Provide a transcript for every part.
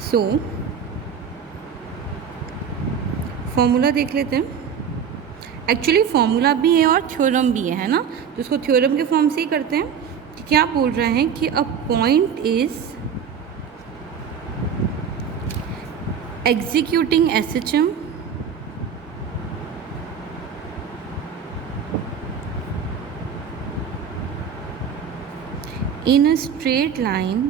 So formula देख लेते हैं। एक्चुअली फॉर्मूला भी है और थ्योरम भी है ना, तो इसको थ्योरम के फॉर्म से ही करते हैं। कि क्या बोल रहा है कि a point is executing SHM in a straight line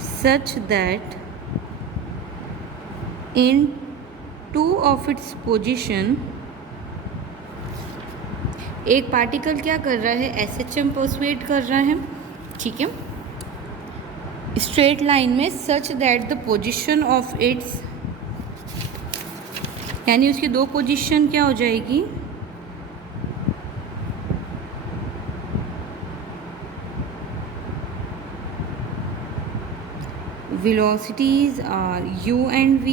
such that in two of its position एक पार्टिकल क्या कर रहा है, एसएचएम परसुएट कर रहा है, ठीक है, स्ट्रेट लाइन में, such that the position of its, यानी उसकी दो पोजीशन क्या हो जाएगी, velocities are u and v,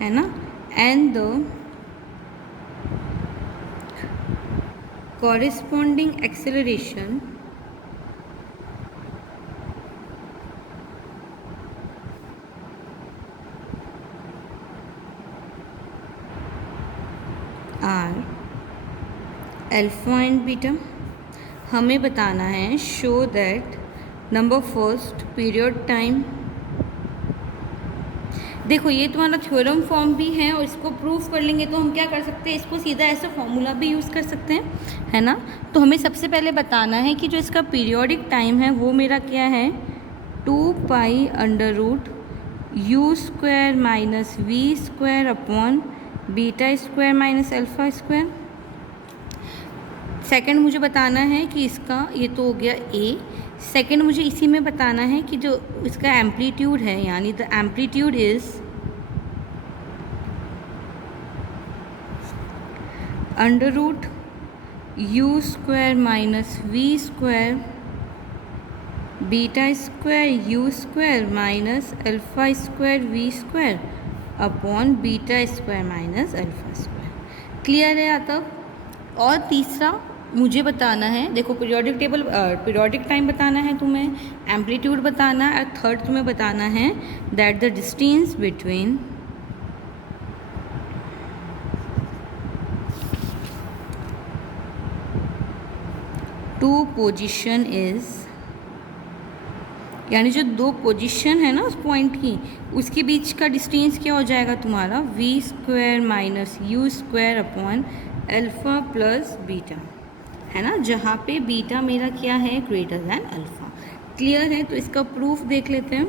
है ना, and the corresponding acceleration are alpha and beta. हमें बताना है show that number first period time. देखो ये तुम्हारा थ्योरम फॉर्म भी है और इसको प्रूफ कर लेंगे तो हम क्या कर सकते हैं, इसको सीधा ऐसे फॉर्मूला भी यूज़ कर सकते हैं, है ना। तो हमें सबसे पहले बताना है कि जो इसका पीरियोडिक टाइम है वो मेरा क्या है, 2 pi under root u square minus V square upon beta square minus alpha square. Second मुझे बताना है कि इसका, ये तो हो गया ए, सेकंड मुझे इसी में बताना है कि जो इसका एम्पलीट्यूड है, यानी the amplitude is under root U square minus V square beta square you square minus alpha square V square upon beta square minus alpha square. Clear है आता। और तीसरा मुझे बताना है, देखो पीरियोडिक टेबल, पीरियोडिक टाइम बताना है तुम्हें, एम्पलीट्यूड बताना है, और थर्ड तुम्हें बताना है that the distance between two position is, यानी जो दो पोजीशन है ना उस पॉइंट की, उसके बीच का डिस्टेंस क्या हो जाएगा तुम्हारा, V square minus U square upon alpha plus beta, है ना, जहाँ पे बीटा मेरा क्या है, ग्रेटर दैन अल्फ़ा। क्लियर है। तो इसका प्रूफ देख लेते हैं।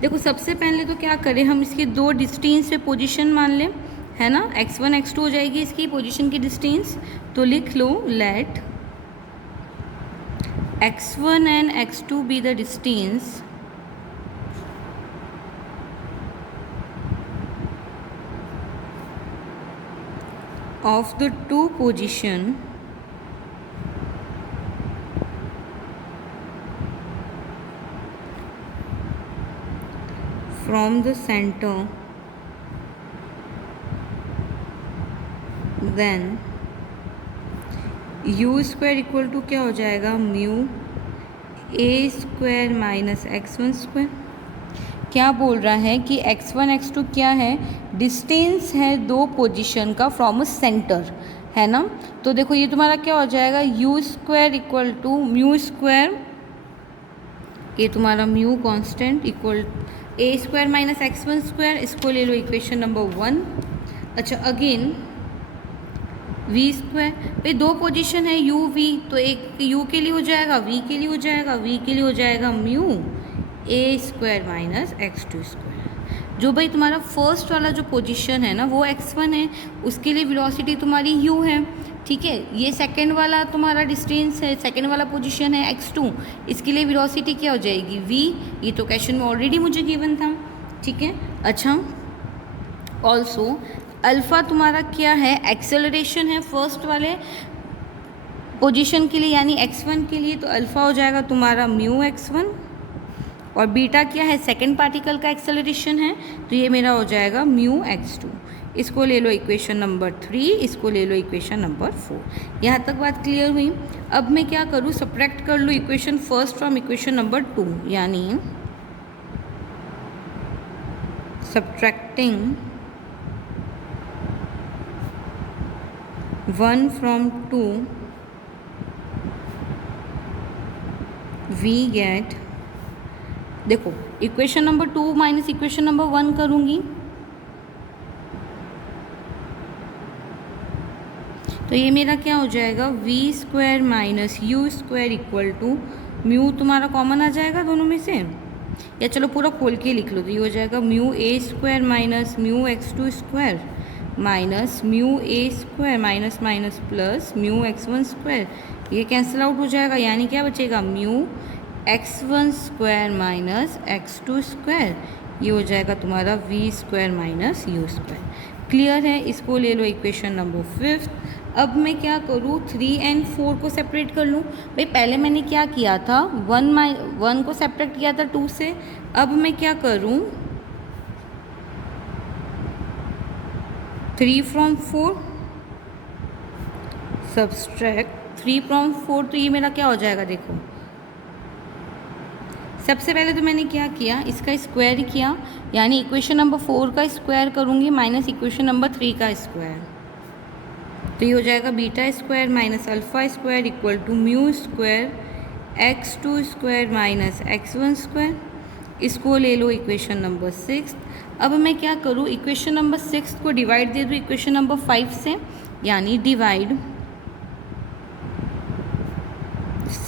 देखो सबसे पहले तो क्या करें, हम इसके दो डिस्टेंस पे पोजीशन मान लें, है ना, x1 x2 हो जाएगी इसकी पोजीशन की डिस्टेंस। तो लिख लो late x1 and x2 be the distance of the two position from the center, then u square equal to क्या हो जाएगा, म्यू ए स्क्वायर माइनस x1 स्क्वायर। क्या बोल रहा है कि x1 x2 क्या है, डिस्टेंस है दो पोजीशन का फ्रॉम अ सेंटर, है ना। तो देखो ये तुम्हारा क्या हो जाएगा, u square equal to mu square, ये तुम्हारा mu constant equal A square minus x1 square, इसको ले लो इक्वेशन नंबर 1। अच्छा अगेन वी स्क्वायर पे दो पोजीशन है u v, तो एक u के लिए हो जाएगा, v के लिए हो जाएगा, v के लिए हो जाएगा म्यू ए स्क्वायर माइनस x2 स्क्वायर। जो भाई तुम्हारा फर्स्ट वाला जो पोजीशन है ना वो x1 है, उसके लिए वेलोसिटी तुम्हारी u है, ठीक है। ये सेकंड वाला तुम्हारा डिस्टेंस है, सेकंड वाला पोजीशन है x2, इसके लिए वेलोसिटी क्या हो जाएगी v, ये तो क्वेश्चन में ऑलरेडी मुझे गिवन था, ठीक है। अच्छा ऑल्सो अल्फ़ा तुम्हारा क्या है, एक्सेलरेशन है फर्स्ट वाले पोजीशन के लिए यानी x1 के लिए, तो अल्फ़ा हो जाएगा तुम्हारा म्यू x1 और बीटा क्या है, सेकेंड पार्टिकल का एक्सेलरेशन है, तो ये मेरा हो जाएगा म्यू x2। इसको ले लो इक्वेशन नंबर 3, इसको ले लो इक्वेशन नंबर 4। यहाँ तक बात क्लियर हुई। अब मैं क्या करूँ, सब्ट्रैक्ट कर लूँ equation first from equation number 2, यानी सब्ट्रैक्टिंग 1 from 2 वी गेट, देखो equation number 2 minus equation number 1 करूँगी तो ये मेरा क्या हो जाएगा, V square minus U square equal to mu, तुम्हारा कॉमन आ जाएगा दोनों में से, या चलो पूरा खोल के लिख लो, तो ये हो जाएगा म्यू ए square minus mu x2 square minus mu ए square minus minus plus mu x1 square. ये कैंसिल आउट हो जाएगा, यानी क्या बचेगा, mu x1 square minus x2 square. ये हो जाएगा तुम्हारा V square minus U square. Clear है। इसको ले लो इक्वेशन नंबर 5। अब मैं क्या करूँ, 3 और 4 को सेपरेट कर लूँ। भाई पहले मैंने क्या किया था, 1 को सेपरेट किया था 2 से। अब मैं क्या करूँ, 3 from 4 सब्सट्रैक्ट 3 from 4, तो ये मेरा क्या हो जाएगा, देखो सबसे पहले तो मैंने क्या किया, इसका स्क्वायर ही किया, यानी इक्वेशन नंबर 4 का स्क्वायर करूँगी माइनस इक्वेशन नंबर 3 का स्क्वायर, तो ये हो जाएगा beta square minus alpha square equal to mu square x2 square minus x1 square. इसको ले लो इक्वेशन नंबर 6। अब मैं क्या करूँ, इक्वेशन नंबर 6 को डिवाइड दे दूँ इक्वेशन नंबर 5 से, यानी डिवाइड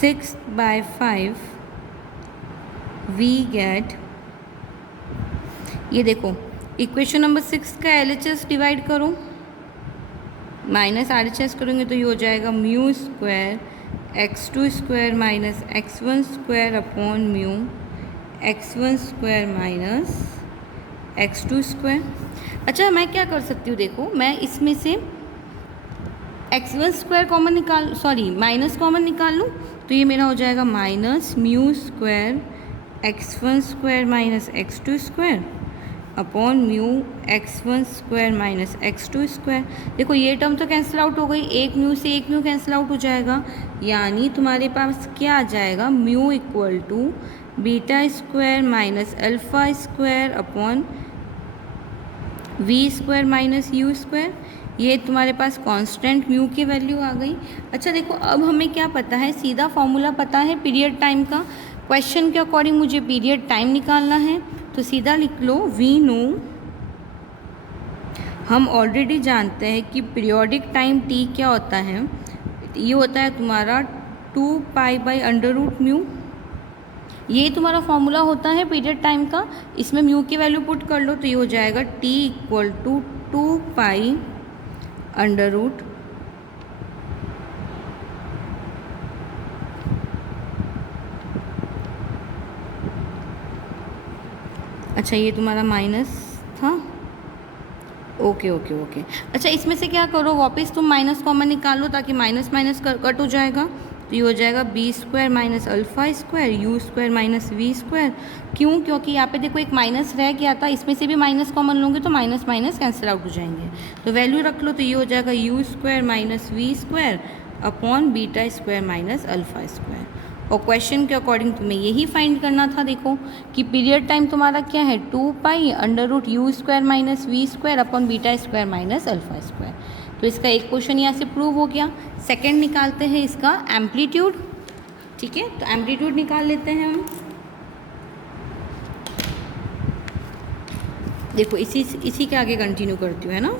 6/5 वी गेट, ये देखो इक्वेशन नंबर 6 का LHS डिवाइड करो माइनस RHS करोगे तो ये हो जाएगा mu square x2 square minus x1 square upon mu x1 square minus x2 square. अच्छा मैं क्या कर सकती हूँ, देखो मैं इसमें से x1 स्क्वायर कॉमन निकाल, सॉरी माइनस कॉमन निकाल लूँ, तो ये मेरा हो जाएगा minus mu square x1 square minus x2 square upon mu x1 square minus x2 square. देखो ये टर्म तो कैंसिल आउट हो गई, एक म्यू से एक म्यू कैंसिल आउट हो जाएगा, यानी तुम्हारे पास क्या आ जाएगा, mu equal to beta square minus alpha square upon V square minus U square. ये तुम्हारे पास कांस्टेंट म्यू की वैल्यू आ गई। अच्छा देखो अब हमें क्या पता है, सीधा फॉर्मूला पता है पीरियड टाइम का, क्वेश्चन के अकॉर्डिंग मुझे पीरियड टाइम निकालना है, तो सीधा लिख लो वी नो, हम ऑलरेडी जानते हैं कि पीरियोडिक टाइम टी क्या होता है, ये होता है तुम्हारा 2π/√μ। ये तुम्हारा फॉर्मूला होता है पीरियड टाइम का, इसमें म्यू की वैल्यू पुट कर लो तो ये हो जाएगा t इक्वल टू 2π/√, अच्छा ये तुम्हारा माइनस था, ओके ओके ओके। अच्छा इसमें से क्या करो, वापस तुम माइनस कॉमन निकालो ताकि माइनस माइनस कट हो जाएगा, तो ये हो जाएगा B square minus alpha square you square minus V square. क्यों, क्योंकि यहाँ पे देखो एक माइनस रह गया था, इसमें से भी माइनस कॉमन लोगे तो माइनस माइनस कैंसिल आउट हो जाएंगे, तो वैल्यू रख लो, तो ये हो जाएगा U square minus V square upon beta square minus alpha square. और क्वेश्चन के अकॉर्डिंग तुम्हें यही फाइंड करना था, देखो कि पीरियड टाइम तुम्हारा क्या है 2π/√u square minus V square upon beta square minus alpha square. तो इसका एक क्वेश्चन यहाँ से प्रूव हो गया। सेकंड निकालते हैं इसका एम्पलीट्यूड, ठीक है, तो एम्पलीट्यूड निकाल लेते हैं हम। देखो इसी के आगे कंटिन्यू करती हूँ, है ना,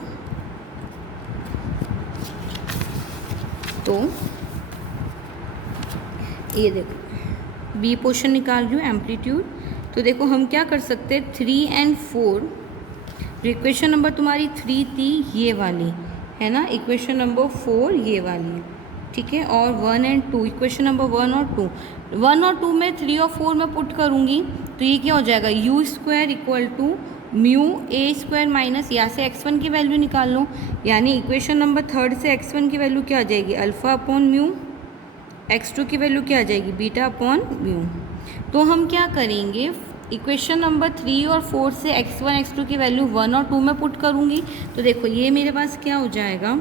तो ये देखो बी पोर्शन निकाल रही हूँ एम्पलीट्यूड, तो देखो हम क्या कर सकते हैं 3 और 4, इक्वेशन नंबर तुम्हारी 3 थी ये वाली, है ना, इक्वेशन नंबर 4 ये वाली, ठीक है, और 1 और 2, इक्वेशन नंबर 1 और 2 में 3 और 4 में पुट करूँगी तो ये क्या हो जाएगा, U square equal to mu A square minus, यहाँ से x1 की वैल्यू निकाल लो, यानी इक्वेशन नंबर 3 से x1 की वैल्यू क्या आ जाएगी, अल्फ़ा अपॉन म्यू, x2 की वैल्यू क्या आ जाएगी, बीटा अपॉन म्यू। तो हम क्या करेंगे, इक्वेशन नंबर 3 और 4 से x1 x2 की वैल्यू 1 और 2 में पुट करूँगी। तो देखो ये मेरे पास क्या हो जाएगा,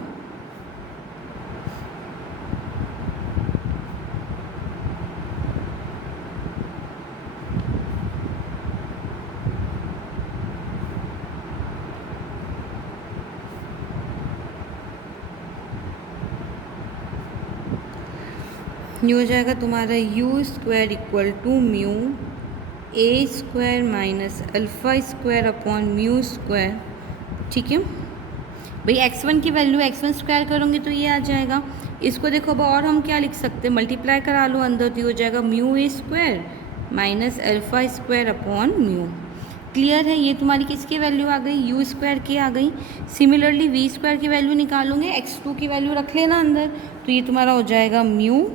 ये हो जाएगा तुम्हारा u square equal to mu A square minus alpha square upon mu square. ठीक है भाई, x1 की वैल्यू x1 स्क्वायर करोगे तो ये आ जाएगा। इसको देखो अब और हम क्या लिख सकते हैं, मल्टीप्लाई करा लो अंदर, तो ये हो जाएगा म्यू ए square minus alpha square upon mu. Clear है, ये तुम्हारी किसकी वैल्यू आ गई, यू स्क्वायर की आ गई। सिमिलरली वी स्क्वायर की वैल्यू निकालोगे, x2 की वैल्यू रख लेना अंदर, तो ये तुम्हारा हो जाएगा म्यू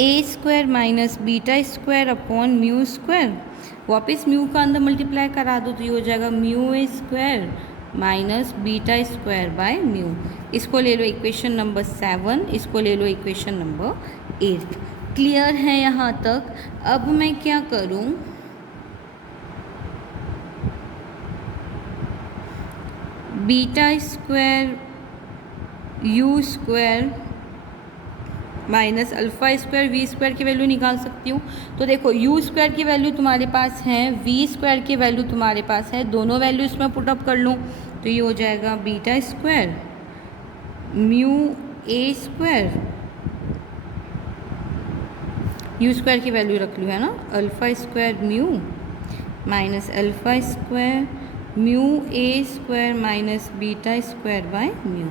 ए square minus beta square upon mu square. वापस म्यू का अंदर मल्टीप्लाई करा दो, तो ये हो जाएगा mu A square minus beta square by mu. इसको ले लो इक्वेशन नंबर 7, इसको ले लो इक्वेशन नंबर 8। क्लियर है यहाँ तक। अब मैं क्या करूँ, beta square you square minus alpha square V square की वैल्यू निकाल सकती हूँ। तो देखो यू स्क्वायर की वैल्यू तुम्हारे पास है, वी स्क्वायर की वैल्यू तुम्हारे पास है, दोनों वैल्यू इसमें पुटअप कर लूँ, तो ये हो जाएगा beta square mu A square, you square की वैल्यू रख लूँ है ना, alpha square mu minus alpha square mu A square minus beta square by mu.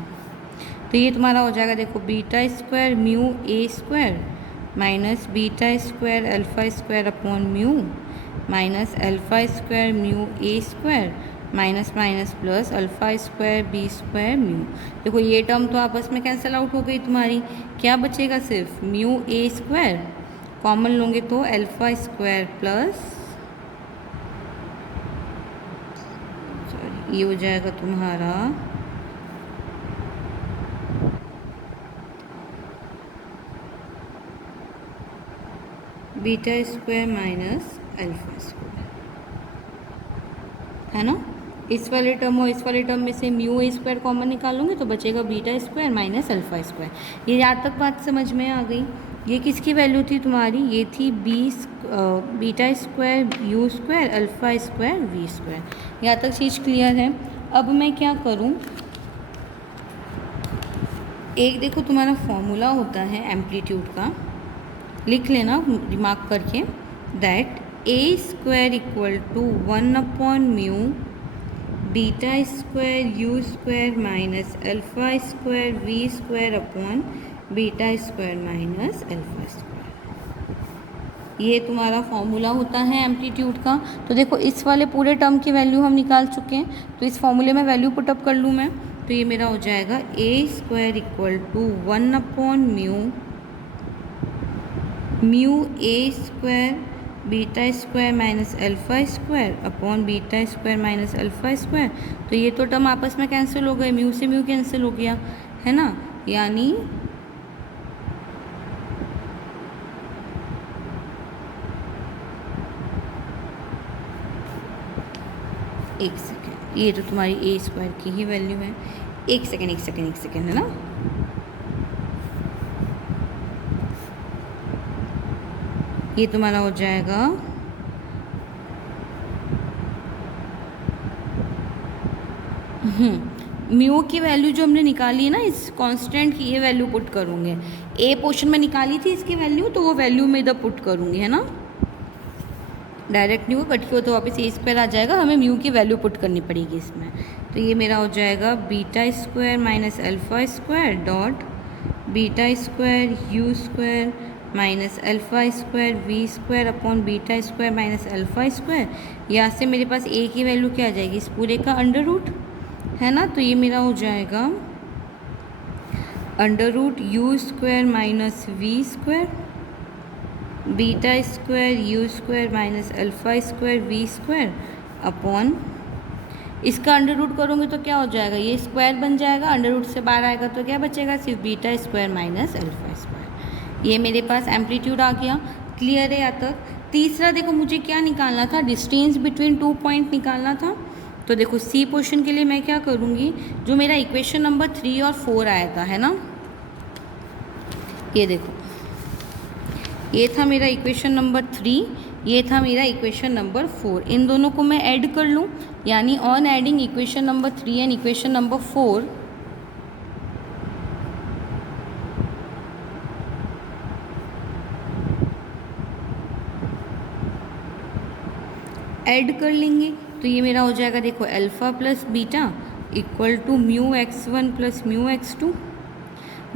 तो ये तुम्हारा हो जाएगा, देखो बीटा स्क्वायर म्यू ए square minus beta square alpha square upon mu minus alpha square mu ए square minus minus plus alpha square b square mu. देखो ये term तो आपस में कैंसिल आउट हो गई तुम्हारी, क्या बचेगा, सिर्फ म्यू ए स्क्वायर कॉमन लोगे तो अल्फ़ा स्क्वायर प्लस, ये हो जाएगा तुम्हारा beta square minus alpha square, है ना। इस वाले टर्म और इस वाले टर्म में से म्यू ए स्क्वायर कॉमन निकालोगे तो बचेगा beta square minus alpha square. ये यहाँ तक बात समझ में आ गई। ये किसकी वैल्यू थी तुम्हारी, ये थी beta square you square alpha square V square. यहाँ तक चीज़ क्लियर है। अब मैं क्या करूँ, एक देखो तुम्हारा फॉर्मूला होता है एम्पलीट्यूड का, लिख लेना दिमाग करके, that A square equal to 1 upon mu beta square you square minus alpha square V square upon beta square minus alpha square. ये तुम्हारा फॉर्मूला होता है एम्पलीट्यूड का। तो देखो इस वाले पूरे टर्म की वैल्यू हम निकाल चुके हैं, तो इस फॉर्मूले में वैल्यू पुटअप कर लूँ मैं, तो ये मेरा हो जाएगा a square equal to 1 upon mu A square beta square minus alpha square upon beta square minus alpha square. तो ये तो टर्म आपस में कैंसिल हो गए, म्यू से म्यू कैंसिल हो गया, है ना, यानी एक सेकेंड, ये तो तुम्हारी ए स्क्वायर की ही वैल्यू है। एक सेकेंड है ना, ये तुम्हारा हो जाएगा म्यू की वैल्यू जो हमने निकाली है ना, इस कांस्टेंट की ये वैल्यू पुट करूँगे। ए पोर्शन में निकाली थी इसकी वैल्यू, तो वो वैल्यू में इधर पुट करूँगी, है ना, डायरेक्ट नहीं, वो कट के हो तो वापस ए स्क्वायर आ जाएगा, हमें म्यू की वैल्यू पुट करनी पड़ेगी इसमें। तो ये मेरा हो जाएगा beta square minus alpha square dot beta square you square minus alpha square V square upon beta square minus alpha square. यहाँ से मेरे पास ए की वैल्यू क्या आ जाएगी, इस पूरे का अंडर रूट, है ना। तो ये मेरा हो जाएगा under root U square minus V square beta square you square minus alpha square V square upon, इसका अंडर रूट करोगे तो क्या हो जाएगा, ये स्क्वायर बन जाएगा, अंडर रूट से बाहर आएगा तो क्या बचेगा, सिर्फ beta square minus alpha square. ये मेरे पास एम्पलीट्यूड आ गया। क्लियर है यहाँ तक। तीसरा देखो मुझे क्या निकालना था, डिस्टेंस बिटवीन 2 पॉइंट निकालना था। तो देखो सी पोर्शन के लिए मैं क्या करूँगी, जो मेरा इक्वेशन नंबर 3 और 4 आया था, है ना, ये देखो, ये था मेरा इक्वेशन नंबर 3, ये था मेरा इक्वेशन नंबर 4। इन दोनों को मैं ऐड कर लूँ, यानी on adding equation number 3 and equation number 4, add कर लेंगे तो ये मेरा हो जाएगा, देखो alpha plus beta equal to mu x1 plus mu x2।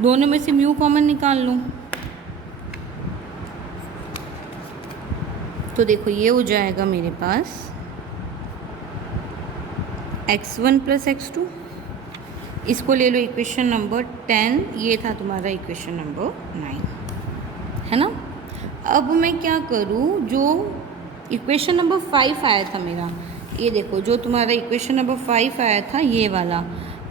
दोनों में से म्यू कॉमन निकाल लो, तो देखो ये हो जाएगा मेरे पास x1 प्लस x2। इसको ले लो इक्वेशन नंबर 10, ये था तुम्हारा इक्वेशन नंबर 9, है ना। अब मैं क्या करूँ, जो इक्वेशन नंबर 5 आया था मेरा, ये देखो जो तुम्हारा इक्वेशन नंबर 5 आया था, ये वाला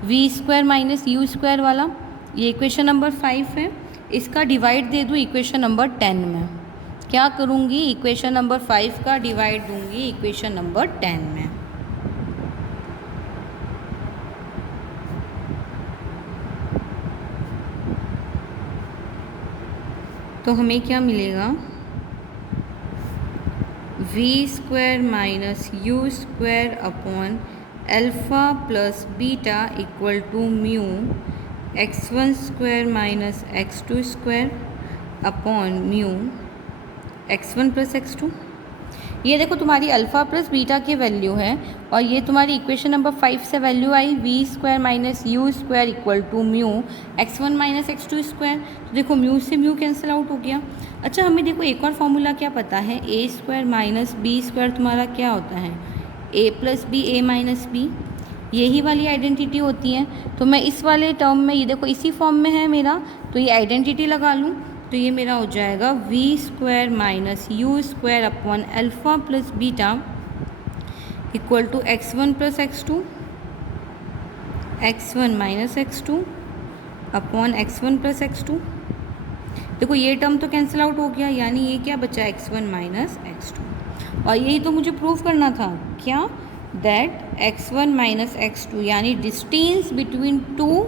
v² माइनस u स्क्वायर वाला, ये इक्वेशन नंबर 5 है। इसका डिवाइड दे दूँ इक्वेशन नंबर 10 में। क्या करूँगी, इक्वेशन नंबर 5 का डिवाइड दूंगी इक्वेशन नंबर 10 में। तो हमें क्या मिलेगा, v² minus u square upon alpha plus beta equal to mu x1 square minus x2 square upon mu x1 plus x2। ये देखो तुम्हारी अल्फ़ा प्लस बीटा की वैल्यू है, और ये तुम्हारी इक्वेशन नंबर 5 से वैल्यू आई v² minus u square equal to mu x1 minus x2 square. तो देखो म्यू से म्यू कैंसिल आउट हो गया। अच्छा, हमें देखो एक और फॉर्मूला क्या पता है, a² माइनस b² तुम्हारा क्या होता है, a plus B a minus B, यही वाली आइडेंटिटी होती है। तो मैं इस वाले टर्म में, ये देखो इसी फॉर्म में है मेरा, तो ये आइडेंटिटी लगा लूँ, तो ये मेरा हो जाएगा v² minus u square upon alpha plus beta equal to x1 plus x2, x1 minus x2 upon x1 plus x2। देखो ये टर्म तो कैंसिल आउट हो गया, यानी ये क्या बचा, x1 माइनस x2। और यही तो मुझे प्रूव करना था, क्या, दैट x1 माइनस x2 यानी डिस्टेंस बिटवीन टू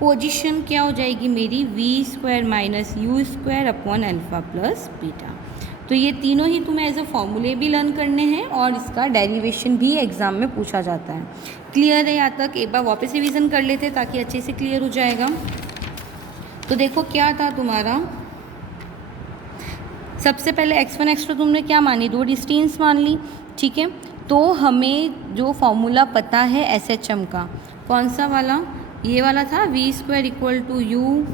पोजीशन क्या हो जाएगी मेरी, v² minus u square upon alpha plus beta. तो ये तीनों ही तुम्हें एज अ फॉर्मूले भी लर्न करने हैं, और इसका डेरिवेशन भी एग्ज़ाम में पूछा जाता है। क्लियर है यहाँ तक, एक बार वापस रिवीजन कर लेते ताकि अच्छे से क्लियर हो जाएगा। तो देखो क्या था तुम्हारा, सबसे पहले x1 x2 तुमने क्या मानी, दो डिस्टेंस मान ली, ठीक है। तो हमें जो फॉर्मूला पता है SHM का, कौन सा वाला, ये वाला था, v² equal to u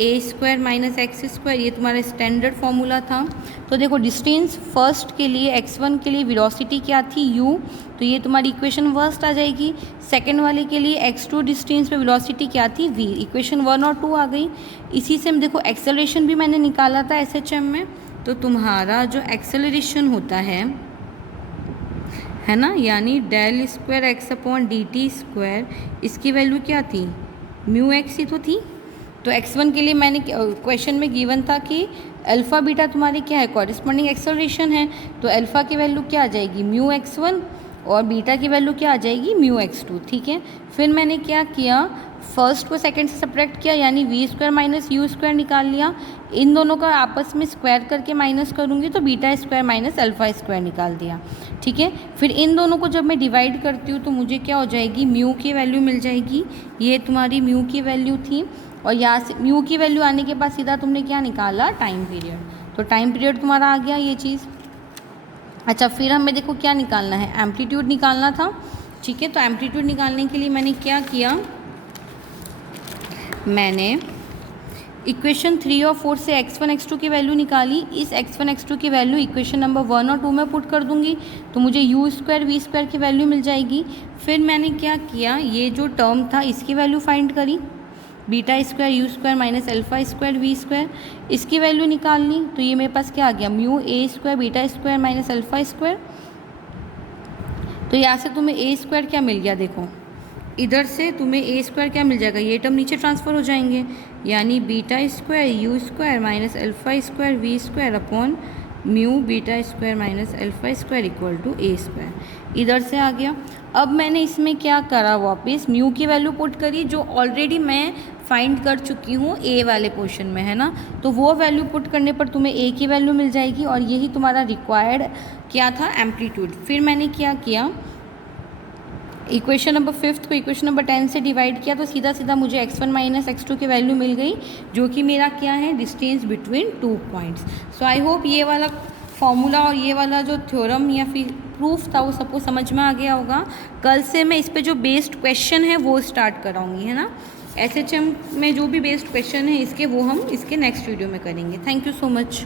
a² minus X square, ये तुम्हारा स्टैंडर्ड फार्मूला था। तो देखो डिस्टेंस फर्स्ट के लिए x1 के लिए वेलोसिटी क्या थी, u, तो ये तुम्हारी इक्वेशन फर्स्ट आ जाएगी। सेकंड वाले के लिए x2 डिस्टेंस पे वेलोसिटी क्या थी, v, इक्वेशन 1 और 2 आ गई। इसी से देखो एक्सेलरेशन भी मैंने निकाला था SHM में, तो तुम्हारा जो एक्सेलरेशन होता है ना, यानी del square X upon dt square, इसकी वैल्यू क्या थी, म्यू एक्स ही तो थी। तो x1 के लिए मैंने क्वेश्चन में गिवन था कि अल्फ़ा बीटा तुम्हारी क्या है, कॉरिस्पॉन्डिंग एक्सेलरेशन है, तो अल्फ़ा की वैल्यू क्या आ जाएगी, म्यू x1, और बीटा की वैल्यू क्या आ जाएगी, म्यू x2, ठीक है। फिर मैंने क्या किया, फर्स्ट को सेकंड से सब्ट्रैक्ट किया, यानी v² माइनस u स्क्वायर निकाल लिया। इन दोनों का आपस में स्क्वायर करके माइनस करूँगी तो β² माइनस α² निकाल दिया, ठीक है। फिर इन दोनों को जब मैं डिवाइड करती हूँ तो मुझे क्या हो जाएगी, म्यू की वैल्यू मिल जाएगी, ये तुम्हारी म्यू की वैल्यू थी। और यहाँ से म्यू की वैल्यू आने के बाद सीधा तुमने क्या निकाला, टाइम पीरियड, तो टाइम पीरियड तुम्हारा आ गया ये चीज़। अच्छा, फिर हमें देखो क्या निकालना है, एम्पलीट्यूड निकालना था, ठीक है। तो एम्पलीट्यूड निकालने के लिए मैंने क्या किया, मैंने इक्वेशन 3 और 4 से x1 x2 की वैल्यू निकाली। इस x1 x2 की वैल्यू इक्वेशन नंबर 1 और 2 में पुट कर दूंगी, तो मुझे u स्क्वायर v² की वैल्यू मिल जाएगी। फिर मैंने क्या किया, ये जो टर्म था इसकी वैल्यू फाइंड करी, β² u² माइनस α² v², इसकी वैल्यू निकालनी, तो ये मेरे पास क्या आ गया, म्यू a² β² माइनस α²। तो यहाँ से तुम्हें a² क्या मिल गया, देखो इधर से तुम्हें a² क्या मिल जाएगा, ये टर्म नीचे ट्रांसफ़र हो जाएंगे, यानी β² u² minus α² v² upon mu beta square minus alpha square equal to a square. इधर से आ गया। अब मैंने इसमें क्या करा, वापस म्यू की वैल्यू पुट करी जो ऑलरेडी मैं फाइंड कर चुकी हूँ ए वाले पोर्शन में, है ना। तो वो वैल्यू पुट करने पर तुम्हें ए की वैल्यू मिल जाएगी और यही तुम्हारा रिक्वायर्ड क्या था, एम्पलीट्यूड। फिर मैंने क्या किया, इक्वेशन नंबर 5 को इक्वेशन नंबर 10 से डिवाइड किया तो सीधा सीधा मुझे x1 माइनस x2 की वैल्यू मिल गई, जो कि मेरा क्या है, distance between 2 points. So I hope ये वाला फॉर्मूला और ये वाला जो थ्योरम या फिर प्रूफ था वो सबको समझ में आ गया होगा। कल से मैं इस पे जो बेस्ड क्वेश्चन है वो स्टार्ट कराऊंगी, है ना। SHM में जो भी बेस्ड क्वेश्चन है इसके, वो हम इसके नेक्स्ट वीडियो में करेंगे। Thank you so much.